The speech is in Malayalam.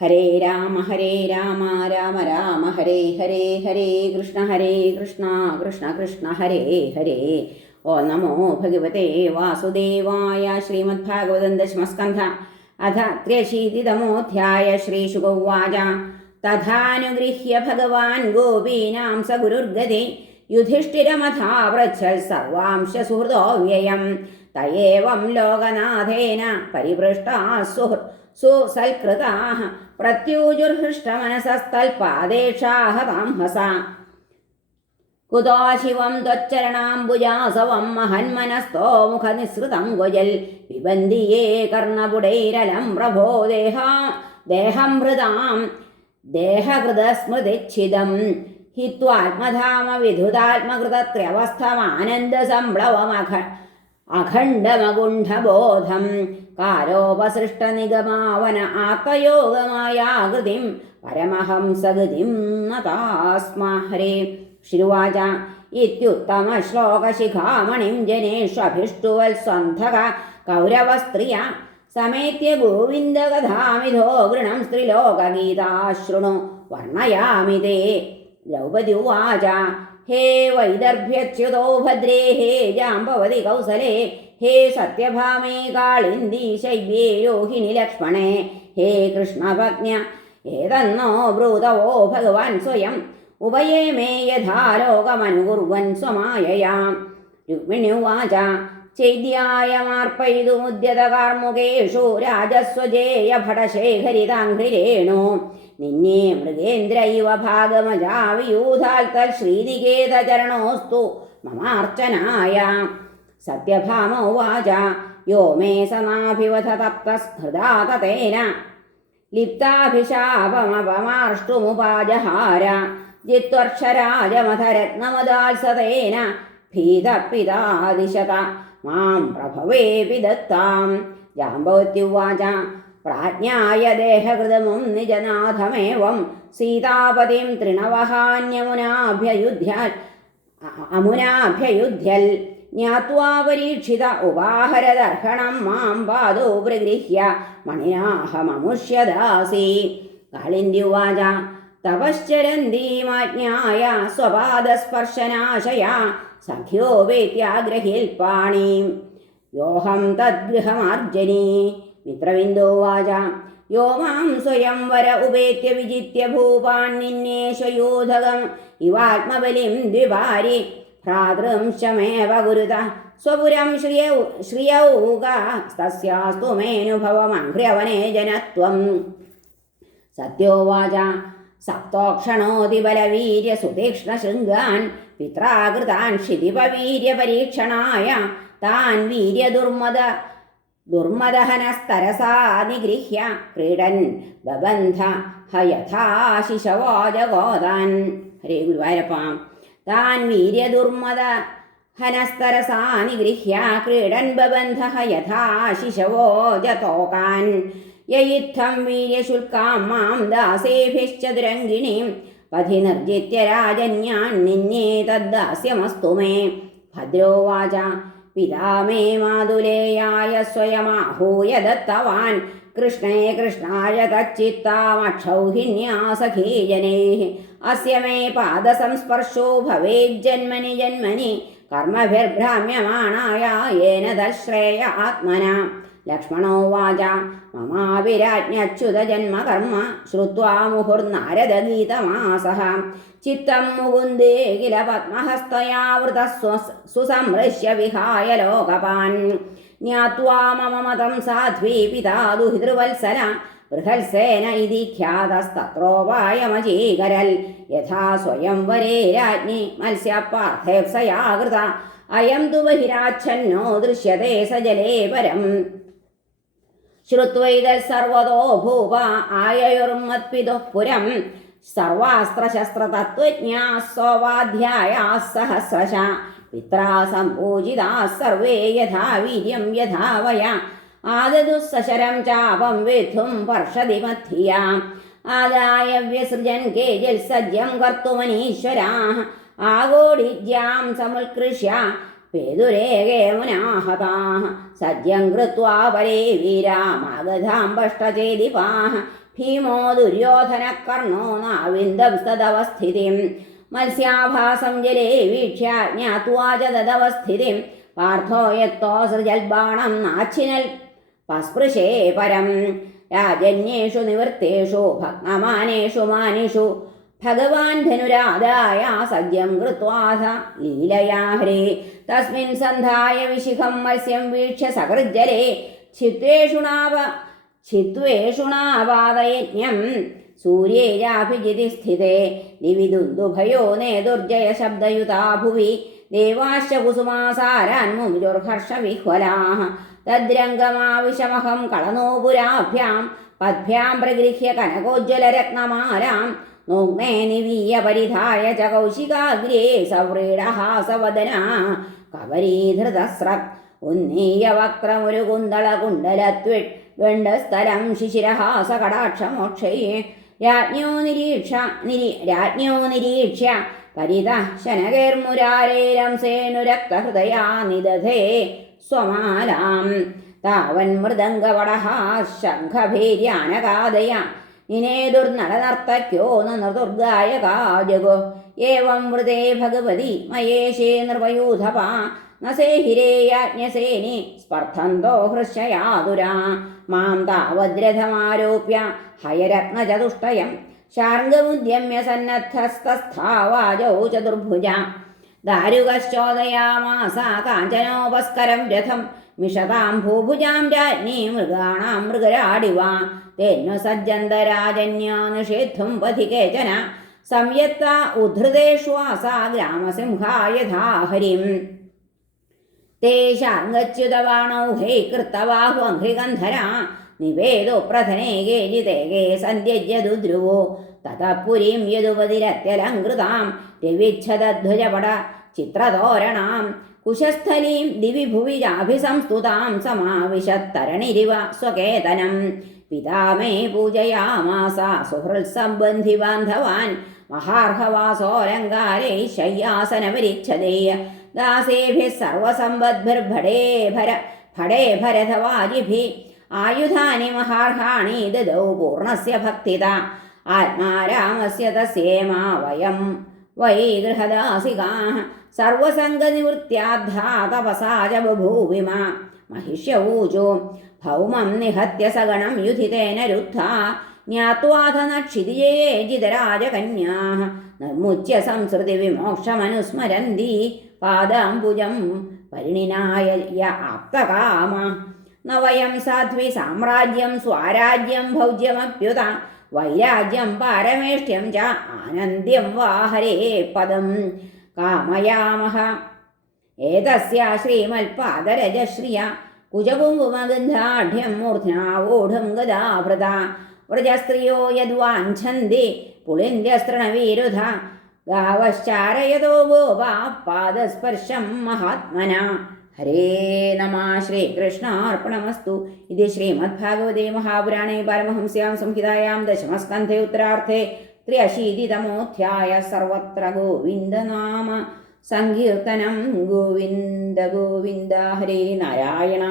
ഹരേ രാമ ഹരേ രാമ രാമ രാമ ഹരേ ഹരേ ഹരേ കൃഷ്ണ ഹരേ കൃഷ്ണ കൃഷ്ണ കൃഷ്ണ ഹരേ ഹരേ. ഓ നമോ ഭഗവതേ വാസുദേവായ ശ്രീമദ്ഭാഗവതം ദശമസ്കന്ധ അഥ ത്രയശീതിതമോധ്യായ ശ്രീശുഗൗവാച തഥാനുഗൃഹ്യ ഭഗവാൻ ഗോപീനാം സ ഗുരുർഗതി യുധിഷ്ഠിരമഥാവൃച്ഛൽ സർവാംശ സുഹൃദോ വ്യയം തയേവം ലോകനാഥേന പരിപൃഷ്ടാ സുഹൃ സുസൽകൃതാः പ്രത്യൂജുർഹൃഷ്ടമനസസ്തൽപാദേശാഹ താംഹസ കുതോശിവം ത്വച്ചരണാംബുജാസവം മഹന്മനസ്തോ മുഖനിസൃതം ഗുജൽ പിബന്തിയേ കർണപുടൈരലം പ്രഭോ ദേഹ ദേഹം ഹൃതാം ദേഹകൃതസ്മൃതിച്ഛിതം ഹിത്വാത്മധാമ വിധുതാത്മകൃതത്രവസ്ഥമാനന്ദസംപ്ലവമഖ അഖണ്ഡമഗുണ്ഠബോധം കാലോപസൃഷ്ടനിഗമാവന ആത്മയോഗമായാകൃതിം പരമഹംസഗതിം നതാസ്മഹരേ. ശ്രുവാച ഇത്യുത്തമശ്ലോകശിഖാമണിം ജനേഷ്വഭിഷ്ടുവത്സന്ധക കൗരവസ്ത്രിയ സമേത്യ ഗോവിന്ദകഥാമിധോ ഗൃണം സ്ത്രീലോകഗീതാശൃണു വർണയാമി തേ ദ്രൗപദി ഉവാച ഭദ്രേ ഹേ ജാമ്പവതി കൗസലേ ഹേ സത്യഭാമേ കാളിന്ദി ശൈബ്യേ രോഹിണി ലക്ഷ്മണേ ഹേ കൃഷ്ണഭജ്ഞ ഏതന്നോ ബ്രൂതവോ ഭഗവാൻ സ്വയം ഉഭയേ മേ യഥാ ലോകമനുകുർവൻ സ്വമായയാം. രുക്മിണ്യുവാച ചൈദ്യായമാർപ്പൈതു മുദ്യതകാർമുകേഷു രാജസ്വജേയ ഭടശേഖരിതാംഘ്രിരേണു നിന്നെ മൃഗേന്ദ്രൈവ തൽ ശ്രീനികേതചരണോസ്തു. മമാർച്ചനായ സത്യഭാമ ഉവാച യോ മേ സനാഭിവധ തപ്തസ്ഹൃദാ തേന ലിപ്താഭിശാപമപമാർഷ്ടുമുപാജഹാര. ജിത്വർക്ഷരാജമഥരത്നമദാത്സതേന ഭീതപിതാദിശത മാം പ്രഭവേപി ദത്താം ജാമ്പവത്യുവാച. പ്രാജ്ഞായ ദേഹകൃതമും നിജനാഥമേവം. സീതാപതിം തൃണവഹാന്യമുനാഭ്യയുധ്യാൽ അമുനാഭ്യയുധ്യൽ. ജ്ഞാത്വാ പരീക്ഷിത ഉപാഹരദർഹണം മാം പാദോ പ്രഗൃഹ്യ. മണിനാഹമമുഷ്യദാസി കാളിന്ത്യുവാച തപശ്ചരന്തീമാജ്ഞായ സ്വപാദസ്പർശനാശയാ. സഖ്യോ വേത്യാഗ്രഹിൽ പാണീം യോഹം തദ്ഗൃഹമാർജനീ. മിത്രവിന്ദോവാച യോ മാം സ്വയം വര ഉപേത്യ വിജിത്യ ഭൂപാൻ നിന്നേശയോധകം ഇവാത്മബലിം ദ്വിപാരി ഭ്രാതൃംശമേവ ഗുരുത സ്വപുരം ശ്രിയൗ ശ്രിയൗക തസ്യാസ്തു മേനുഭവമഘ്ര്യവനേ ജനത്വം സത്യോവാച സപ്തോക്ഷണോതിബലവീര്യ സുതീക്ഷ്ണശൃംഗാൻ പിത്രാകൃതാൻ ക്ഷിതിപവീര്യപരീക്ഷണായ താൻ വീര്യദുർമദ ദുർമദഹനസ്തരസാ നിഗൃഹ്യ ക്രീഡൻ ബബന്ധ ഹയഥാശിശവോജഗോതാൻ ഹരേ हरे താൻ വീര്യദുർമദ ഹനസ്തരസാ നിഗൃഹ്യ ക്രീഡൻ ബബന്ധ യഥാശിശവോജതോകാൻ യയിത്തം വീര്യശുൽക്കാം മാം ദാസേഭിശ്ച ദുരങ്കിണീം. പഥി നിർജിത്യ രാജന്യാൻ നിന്നേ തദ്ദാസ്യമസ്തു മേ. ഭദ്രോവാച. പിതാ മേ മാതുലേയായ സ്വയമാഹൂയ ദത്തവാൻ കൃഷ്ണേ കൃഷ്ണായ തച്ചിത്താമക്ഷൗഹിണ്യാ സഖീ ജനൈ അസ്യ മേ പാദസംസ്പർശോ ഭവേജ്ജന്മനി ജന്മനി കർമ്മഭിർഭ്രാമ്യമാണായ യേന തശ്രേയ ആത്മന ലക്ഷ്മണോവാച. മമാവിരാജ്ഞച്യുതജന്മകർമ്മ ശ്രുവാ മുഹുർനാരദഗീതമാസഹ. ചിത്തം മുകുന്ദേ കില പത്മഹസ്തയാവൃത സുസംഹൃശ്യ വിഹായ ലോകപാൻ. ജ്ഞാത്വാ മമ മതം സാധ്വീ പിതാ ദുഹിതൃവത്സല. ബൃഹത്സേന ഇതി ഖ്യാതസ്തത്രോപായമജീകരൽ യഥാ സ്വയം വരേ രാജ്ഞി മത്സ്യപാർത്ഥേപ്സയാകൃത അയം തു ബഹിരാച്ഛന്നോ ദൃശ്യത്തെ സജലേ പരം. श्रुत्वैतत्सर्वतो भूव आययुर्मत्पितुः पुरं सर्वास्त्रशस्त्रतत्त्वज्ञाः सोवाध्यायाः सहस्रश। पित्रा सम्पूजिताः सर्वे यथा यथा वया। आददुः सशरं चापं वेद्धुं पर्षदि मध्या आदाय व्यसृजन् केचित् പേതുരേകേ സദ്യം സജ്ജം കൃത്വാ പരേ भीमो ഭീമോ कर्णो നാവിന്ദംസ്തദവസ്ഥിതിം മത്സ്യാഭാസം ജലേ വീക്ഷ്യ ജ്ഞാത്വാ च തദവസ്ഥിതിം. പാർത്ഥോ യത്തോ സൃജൽബാണം നാച്ചിനൽ പസ്പൃശേ പരം. രാജന്യേഷു നിവൃത്തേഷു ഭഗ്നമാനേഷു മാനിഷു ഭഗവാൻ ധനുരാധായ സദ്യം കൃത്വാഥ ലീലയാ ഹ്രേ. തസ്മിൻ സന്ധായ വിശിഖം മത്സ്യം വീക്ഷ്യ സകൃജ്ജലേ ചിത്വേഷുണാവ ചിത്വേഷുണാവാദയജ്ഞം സൂര്യേജാഭിജിതി സ്ഥിതേ. ദിവിദുന്ദുഭയോ നേ നേതുർജയ ശബ്ദയുതാ ഭുവി. ദേവാശ്ച കുസുമാസാരാന്മുജുർഹർഷവിഹ്വലാः തദ്രംഗമാവിശമഹം കളനോപുരാഭ്യാം. പദ്ഭ്യാം പ്രഗൃഹ്യ കനകോജ്വലരത്നമാലാം നോഗ്നേ നിവീയ പരിധായ ച കൗശികാഗ്രേ സവ്രീഡഹാസവദന കവരീധൃതസ്രക് ഉന്നീയ വക്രമുരു കുന്തള കുണ്ടലത്വിട്ട് ഗണ്ഡസ്ഥലം ശിശിരഹാസ കടാക്ഷമോക്ഷേ രാജ്ഞോ നിരീക്ഷ നിരി രാജ്ഞോ നിരീക്ഷ പരിത ശനകേർമുരാരേരം സേനുരക്തഹൃദയാ നിദധേ സ്വമാലാം. താവൻ മൃദംഗവടഹാ ശംഖഭേര്യാനകാദയ നിനേതുർനടനർത്തക്യോ നൃതുർഗായകാജഗോ ഏവം വൃതേ ഭഗവതി മയേശേ നൃപയൂധപാ. നസേഹിരേയാജ്ഞസേനി സേഹിരേയാജ്ഞസേനി സ്പർദ്ധന്തോ ഹൃശയാതുരാ മാം താവദ്രഥമാരോപ്യ ഹയരത്നചതുഷ്ടയം. ശാർഗമുദ്യമ്യ സന്നദ്ധസ്തസ്ഥാവാജൗ ചതുർഭുജ. ദാരുകശ്ചോദയാമാസ കാഞ്ചനോപസ്കരം രഥം. മിഷതാം ഭൂഭുജാം രാജ്ഞീ മൃഗാണാം മൃഗരാടിവ. തേന്നു സജ്ജന്തരാജന്യാ നിഷേദ്ധും പഥി കേചന സംയത്ത ഉദ്ധൃതേഷ്വാസ ഗ്രാമസിംഹായ ധാഹരിം തേശാംഗച്യുതവാണോ ഹേ കൃത്തവാഹു അഘ്രികന്ധര നിവേദോ പ്രഥനേ കേജിതേകേ സന്ധ്യജ്യതു ധ്രുവോ തതഃ പുരീം യദുപതിരത്യലങ്കൃതാം രവിച്ഛതധ്വജപട ചിത്രതോരണാം കുശസ്ഥലീം ദിവി ഭുവി ചാഭിസംസ്തുതാം സമാവിശത്തരണിരിവ സ്വകേതനം. പിതാമേ പൂജയാമാസ സുഹൃത്സംബന്ധി ബാന്ധവാൻ മഹാർഹവാസോലങ്കാരൈ ശയ്യാസനപരിച്ഛദേയ ദാസേഭിः സർവസമ്പദ്ഭിർഭടേ ഭര ഭടേ ഭരതവാജിഭി ആയുധാനി മഹാർഹാണി ദദൗ പൂർണസ്യ ഭക്തിത. ആത്മാരാമസ്യ തസ്യേമാ വയം. വൈ ഗൃഹദാസികാः സർവസംഗനിവൃത്യാദ്ധാ തപസാ ച ബഭൂവിമ महिष्यऊचो भौमं निहत्य सगणं युधितेन रुद्धा ज्ञात्वाथ न क्षितिजे जितराजकन्याः निर्मुच्य संसृतिविमोक्षमनुस्मरन्ति पादाम्बुजं परिणिनाय य आप्तकाम न वयं साध्वि साम्राज्यं स्वाराज्यं भौज्यमप्युत वैराज्यं पारमेष्ट्यं च आनन्द्यं वा हरे കാമയാമഹ ഏതസ്യ ശ്രീമൽപാദരജശ്രിയ കുജകുങ്കുമഗന്ധാഢ്യം മൂർധ്നാ വോഢും ഗതാഭൃത വ്രജസ്ത്രിയോ യദ്വാഞ്ചന്തി പുളിന്ദ്യസ്തൃണവീരുധ ഗാവശ്ചാരയതോ ഗോപാ പാദസ്പർശം മഹാത്മന ഹരേ നമ ശ്രീകൃഷ്ണാർപ്പണമസ്തു ഇത് ശ്രീമദ്ഭാഗവതേ മഹാപുരാണേ പാരമഹംസ്യാം സംഹിതായാം ദശമസ്കന്ധേ ഉത്തരാർത്ഥേ त्र्यशीतितमोऽध्याय सर्वत्र गोविन्दनाम सङ्कीर्तनं गोविन्द गोविन्द हरे नारायण